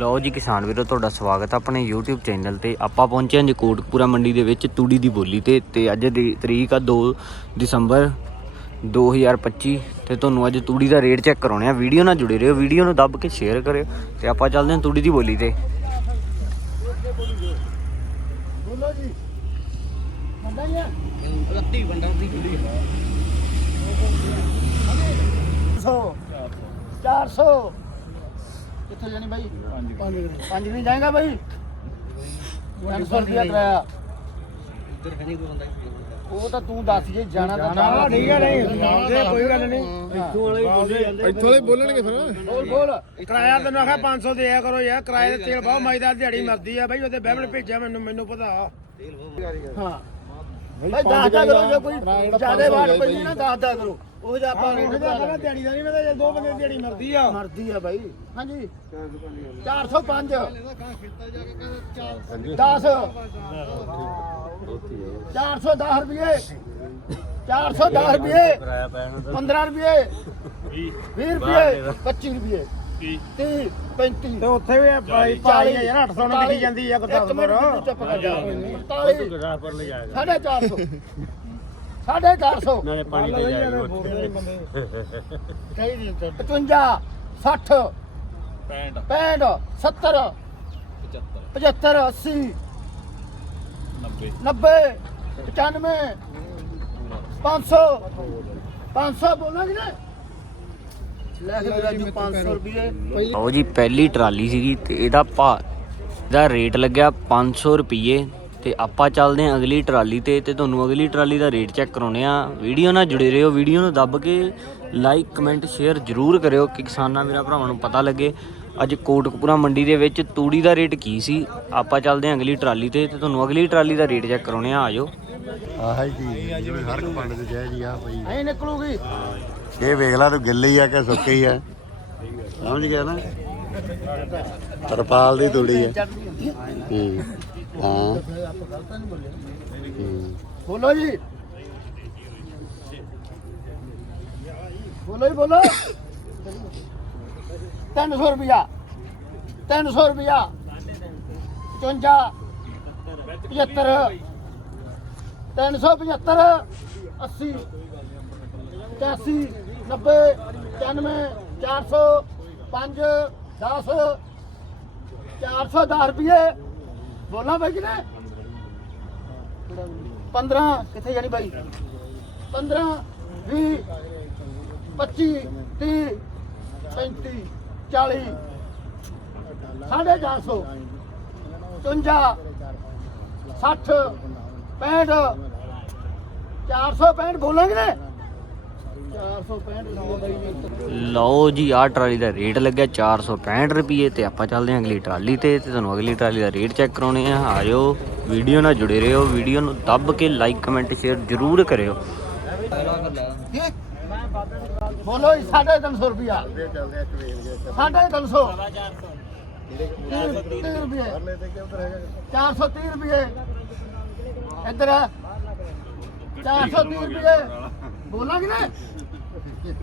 ਲਓ ਜੀ ਕਿਸਾਨ ਵੀਰੋ, ਤੁਹਾਡਾ ਸਵਾਗਤ ਹੈ ਆਪਣੇ YouTube ਚੈਨਲ ਤੇ। ਆਪਾਂ ਪਹੁੰਚੇ ਹਾਂ ਜੀ ਕੋਟਕਪੂਰਾ ਮੰਡੀ ਦੇ ਵਿੱਚ ਤੂੜੀ ਦੀ ਬੋਲੀ ਤੇ ਤੇ ਅੱਜ ਦੀ ਤਰੀਕ ਆ 2 ਦਸੰਬਰ 2025 ਤੇ ਤੁਹਾਨੂੰ ਅੱਜ ਤੂੜੀ ਦਾ ਰੇਟ ਚੈੱਕ ਕਰਾਉਣੇ ਆ। ਵੀਡੀਓ ਨਾਲ ਜੁੜੇ ਰਹੋ, ਵੀਡੀਓ ਨੂੰ ਦੱਬ ਕੇ ਸ਼ੇਅਰ ਕਰਿਓ ਤੇ ਆਪਾਂ ਚੱਲਦੇ ਹਾਂ ਤੂੜੀ ਦੀ ਬੋਲੀ ਤੇ। ਬੋਲੋ ਜੀ ਮੰਡਾ ਹੀ ਆ ਰੱਤੀ ਬੰਦਾ ਦੀ ਬੋਲੀ 100 400 ਕਿੱਥੇ ਜਾਣੀ ਬਾਈ? ਪੰਜ ਪੰਜ ਨਹੀਂ ਜਾਏਗਾ ਬਾਈ? 500 ਰੁਪਿਆ ਕਰਾਇਆ ਇੱਧਰ ਹੈ ਨਹੀਂ ਕੋਈ ਬੰਦਾ ਉਹ ਤਾਂ ਤੂੰ ਦੱਸ ਜੇ ਜਾਣਾ ਤਾਂ ਜਾਣਾ ਠੀਕ ਹੈ ਨਹੀਂ। ਕੋਈ ਗੱਲ ਨਹੀਂ। ਇੱਥੋਂ ਵਾਲੇ ਬੋਲੇ ਜਾਂਦੇ ਇੱਥੋਂ ਦੇ ਬੋਲਣਗੇ ਫਿਰ। ਬੋਲ ਬੋਲ। ਕਿਰਾਇਆ ਤੈਨੂੰ ਆਖਿਆ 500 ਦਿਆ ਕਰੋ ਯਾਰ ਕਿਰਾਏ ਦੇ ਤੇਲ ਬਹੁਤ ਮਾਈਦਾਰ ਦਿਹਾੜੀ ਮਰਦੀ ਆ ਬਈ ਉਹਦੇ ਬਹਿਬਲ ਭੇਜਿਆ ਮੈਨੂੰ ਮੈਨੂੰ ਪਤਾ। ਹਾਂ। ਬਾਈ ਦੱਸਦਾ ਕਰੋ ਜੇ ਕੋਈ ਜਿਆਦੇ ਵਾਟ ਪਈ ਨਾ ਦੱਸਦਾ ਕਰੋ। ਉਹ ਜਿਹਾ ਆਪਾਂ ਰੇਟ ਉਹਦਾ ਕਹਿੰਦਾ ਦਿਹਾੜੀ ਦਾ ਨਹੀਂ ਮੈਂ ਤਾਂ ਦੋ ਬੰਦੇ ਦੀ ਦਿਹਾੜੀ ਮਰਦੀ ਆ। ਮਰਦੀ ਆ ਬਾਈ। ਹਾਂਜੀ। 405 10 410 ਰੁਪਏ। 410 ਰੁਪਏ। 15 ਰੁਪਏ। 20 ਰੁਪਏ। 25 ਰੁਪਏ। 30 35 ਤੇ ਉੱਥੇ ਵੀ ਬਾਈ 40 ਯਾਰ 800 ਨੂੰ ਲਿਖੀ ਜਾਂਦੀ ਆ ਇੱਕ ਗੁਰਦਾਸਪੁਰ। ਮਿੰਟ ਤੂੰ ਚੁੱਪ ਕਰ ਜਾ। 45 ਸਾਢੇ 400 ਸਾਢੇ 400 ਨਾਲੇ ਪਾਣੀ ਤੇ ਜਾਏ ਕਹੀ ਨਹੀਂ 55 60 65 70 75 80 90 95 500 500 ਬੋਲਾਂਗੇ ਨਾ। ਲੈ ਕੇ ਰਾਜੂ 500 ਰੁਪਏ ਲਓ ਜੀ, ਪਹਿਲੀ ਟਰਾਲੀ ਸੀਗੀ ਤੇ ਇਹਦਾ ਭਾ ਦਾ ਰੇਟ ਲੱਗਿਆ 500 ਰੁਪਏ ਤੇ ਆਪਾਂ ਚੱਲਦੇ ਹਾਂ ਅਗਲੀ ਟਰਾਲੀ ਤੇ ਤੇ ਤੁਹਾਨੂੰ ਅਗਲੀ ਟਰਾਲੀ ਦਾ ਰੇਟ ਚੈੱਕ ਕਰਾਉਣੇ ਆ ਵੀਡੀਓ ਨਾਲ ਜੁੜੇ ਰਹੋ, ਵੀਡੀਓ ਨੂੰ ਦੱਬ ਕੇ ਲਾਈਕ ਕਮੈਂਟ ਸ਼ੇਅਰ ਜ਼ਰੂਰ ਕਰਿਓ ਕਿ ਕਿਸਾਨਾਂ ਮੇਰਾ ਭਰਾਵਾਂ ਨੂੰ ਪਤਾ ਲੱਗੇ ਅੱਜ ਕੋਟਕਪੂਰਾ ਮੰਡੀ ਦੇ ਵਿੱਚ ਤੂੜੀ ਦਾ ਰੇਟ ਕੀ ਸੀ। ਆਪਾਂ ਚੱਲਦੇ ਹਾਂ ਅਗਲੀ ਟਰਾਲੀ ਤੇ ਤੇ ਤੁਹਾਨੂੰ ਅਗਲੀ ਟਰਾਲੀ ਦਾ ਰੇਟ ਚੈੱਕ ਕਰਾਉਣੇ ਆ ਆਜੋ ਆਹ ਹੀ ਚੀਜ਼ ਜਿਵੇਂ ਹਰ ਇੱਕ ਪਿੰਡ 'ਚ ਜੈ ਜੀ ਆ ਪਈ ਐ ਨਿਕਲੂਗੀ। ਇਹ ਵੇਖ ਲਾ ਤੂੰ ਗਿੱਲੀ ਆ ਕਿ ਸੁੱਕੀ ਆ? ਸਮਝ ਗਿਆ ਨਾ? ਤਰਪਾਲ ਦੀ ਤੂੜੀ ਆ। ਹੂੰ ਹਾਂ। ਬੋਲੇ ਹੂੰ ਜੀ। ਬੋਲੋ ਜੀ ਬੋਲੋ। 300 ਰੁਪਿਆ 300 ਰੁਪਿਆ 55 75 375 80 85 90 95 400 5 10 410 ਰੁਪਏ ਬੋਲਾਂ ਬਾਈ ਕਿਨੇ 15 ਕਿੱਥੇ ਜਾਣੀ ਬਾਈ? 15 20 25 30 35 40 ਸਾਢੇ 400 55 60 65 465 ਬੋਲਾਂਗੇ ਨੇ? 465 ਲਾਓ ਬਾਈ ਜੀ। ਲਓ ਜੀ ਆਹ ਟਰਾਲੀ ਦਾ ਰੇਟ ਲੱਗਿਆ 465 ਰੁਪਏ ਤੇ ਆਪਾਂ ਚੱਲਦੇ ਹਾਂ ਅਗਲੀ ਟਰਾਲੀ ਤੇ ਤੇ ਤੁਹਾਨੂੰ ਅਗਲੀ ਟਰਾਲੀ ਦਾ ਰੇਟ ਚੈੱਕ ਕਰਾਉਣੇ ਆ। ਆਜੋ ਵੀਡੀਓ ਨਾਲ ਜੁੜੇ ਰਹੋ ਵੀਡੀਓ ਨੂੰ ਦੱਬ ਕੇ ਲਾਈਕ ਕਮੈਂਟ ਸ਼ੇਅਰ ਜ਼ਰੂਰ ਕਰਿਓ। ਬੋਲੋ ਜੀ ਸਾਢੇ 300 ਰੁਪਿਆ ਸਾਢੇ 300 30 ਰੁਪਏ 430 ਰੁਪਏ ਇੱਧਰ ਆ। 430 ਰੁਪਏ। ਬੋਲਾਂਗੇ ਨਾ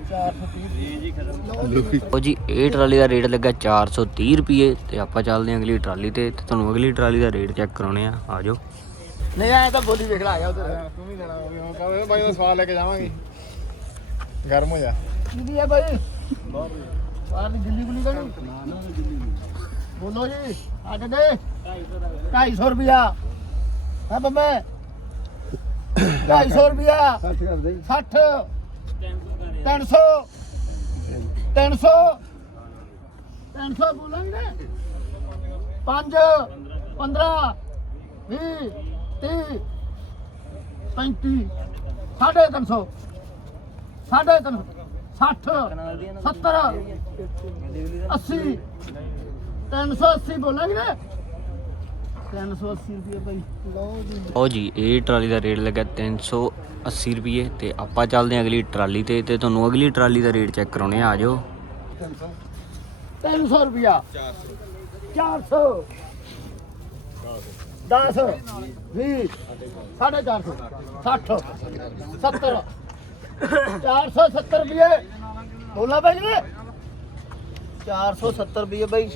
430 ਲਓ ਜੀ। ਇਹ ਟਰਾਲੀ ਦਾ ਰੇਟ ਲੱਗਾ 430 ਰੁਪਏ ਤੇ ਆਪਾਂ ਚੱਲਦੇ ਹਾਂ ਅਗਲੀ ਟਰਾਲੀ ਤੇ ਤੇ ਤੁਹਾਨੂੰ ਅਗਲੀ ਟਰਾਲੀ ਦਾ ਰੇਟ ਚੈੱਕ ਕਰਾਉਣੇ ਆ। ਆਜੋ ਨਹੀਂ ਆਇਆ ਤਾਂ ਬੋਲੀ ਵੇਖ ਲਾ ਆ ਗਿਆ ਉਧਰ। ਤੂੰ ਵੀ ਦੇਣਾ ਕਹੇ ਬਾਈ ਦਾ ਸਵਾਲ ਲੈ ਕੇ ਜਾਵਾਂਗੇ। ਗਰਮ ਹੋ ਜਾ। ਕਿਹਦੀ ਹੈ ਬਾਈ? ਬਾਹਰ ਦੀ ਦਿੱਲੀ ਗੁਲੀ ਕਣੀ ਬੋਲੋ ਜੀ ਅੱਜ ਦੇ 250 ਰੁਪਿਆ ਹੈ ਬੰਬੇ? 250 ਰੁਪਿਆ 60 300 300 300 ਬੋਲਾਂਗੇ। 5 15 20 30 35 ਸਾਢੇ 300 ਸਾਢੇ 300 60 70 80 380 ਬੋਲਾਂਗੇ। 380 ਰੁਪਏ ਭਾਈ। ਲਓ ਜੀ। ਲਓ ਜੀ ਇਹ ਟਰਾਲੀ ਦਾ ਰੇਟ ਲੱਗਾ 380 ਰੁਪਏ ਤੇ ਆਪਾਂ ਚੱਲਦੇ ਹਾਂ ਅਗਲੀ ਟਰਾਲੀ ਤੇ ਤੇ ਤੁਹਾਨੂੰ ਅਗਲੀ ਟਰਾਲੀ ਦਾ ਰੇਟ ਚੈੱਕ ਕਰਾਉਣੇ ਆ ਆਜੋ 300 ਰੁਪਿਆ 400 10 20 ਸਾਢੇ 400 60 70 470 ਰੁਪਏ। ਬੋਲਾ ਭਾਈ ਨੇ 470 ਰੁਪਏ ਬਾਈ।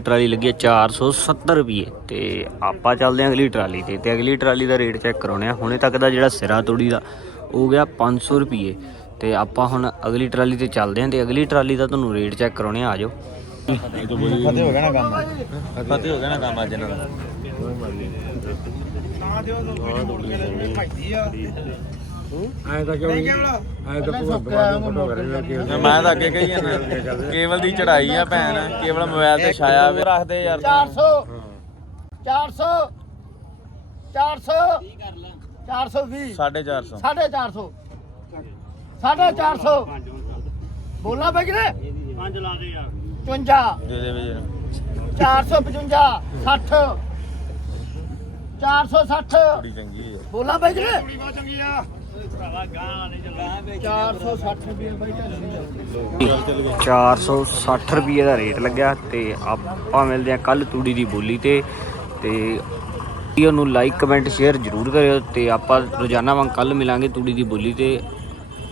ਟਰਾਲੀ ਲੱਗੀ ਹੈ 470 ਰੁਪਏ ਤੇ ਆਪਾਂ ਚੱਲਦੇ ਹਾਂ ਅਗਲੀ ਟਰਾਲੀ ਤੇ ਤੇ ਅਗਲੀ ਟਰਾਲੀ ਦਾ ਰੇਟ ਚੈੱਕ ਕਰਾਉਣੇ ਆ ਹੁਣੇ ਤੱਕ ਦਾ ਜਿਹੜਾ ਸਿਰਾ ਤੋੜੀ ਦਾ ਉਹ ਗਿਆ 500 ਰੁਪਏ ਤੇ ਆਪਾਂ ਹੁਣ ਅਗਲੀ ਟਰਾਲੀ ਤੇ ਚੱਲਦੇ ਹਾਂ ਤੇ ਅਗਲੀ ਟਰਾਲੀ ਦਾ ਤੁਹਾਨੂੰ ਰੇਟ ਚੈੱਕ ਕਰਾਉਣੇ ਆ ਆਜੋ ਫਤਿਹ ਹੋ ਗਿਆ ਨਾ ਕੰਮ। ਫਤਿਹ ਹੋ ਗਿਆ ਨਾ ਕੰਮ ਅੱਜ ਇਹਨਾਂ ਦਾ ਤਾਂ ਦਿਓ ਲੋਕੀ ਨੇ ਭਾਈਦੀ ਆ। ਐ ਤਾਂ ਕਿਉਂ ਐ ਤਾਂ ਮਾਨ ਨੂੰ ਫੋਟੋ ਕਰੇ ਮੈਂ ਤਾਂ ਅੱਗੇ ਕਹੀ ਜਾਂਦਾ। ਕੇਵਲ ਦੀ ਚੜਾਈ ਆ ਭੈਣ ਕੇਵਲ ਮੋਬਾਈਲ ਤੇ ਛਾਇਆ ਵੇ ਰੱਖਦੇ ਯਾਰ। 400 400 400 420 450 450 450 ਬੋਲਣਾ ਪੈ ਕਿਨੇ 5 ਲਾ ਦੇ ਯਾਰ। 55 ਦੇ ਦੇ ਵੀ 455 60 460 ਬੜੀ ਚੰਗੀ ਹੈ ਬੋਲਣਾ ਪੈ ਕਿਨੇ ਕੁੜੀ ਬਹੁਤ ਚੰਗੀ ਆ। 460 ਰੁਪਏ ਬਾਈ ਢਾਈ 460 ਰੁਪਏ ਦਾ ਰੇਟ ਲੱਗਿਆ ਤੇ ਆਪਾਂ ਮਿਲਦੇ ਆ ਕੱਲ ਤੂੜੀ ਦੀ ਬੋਲੀ ਤੇ ਤੇ ਵੀਡੀਓ ਨੂੰ ਲਾਈਕ, ਕਮੈਂਟ, ਸ਼ੇਅਰ ਜਰੂਰ ਕਰਿਓ ਤੇ ਆਪਾਂ ਰੋਜ਼ਾਨਾ ਵਾਂਗ ਕੱਲ ਮਿਲਾਂਗੇ ਤੂੜੀ ਦੀ ਬੋਲੀ ਤੇ।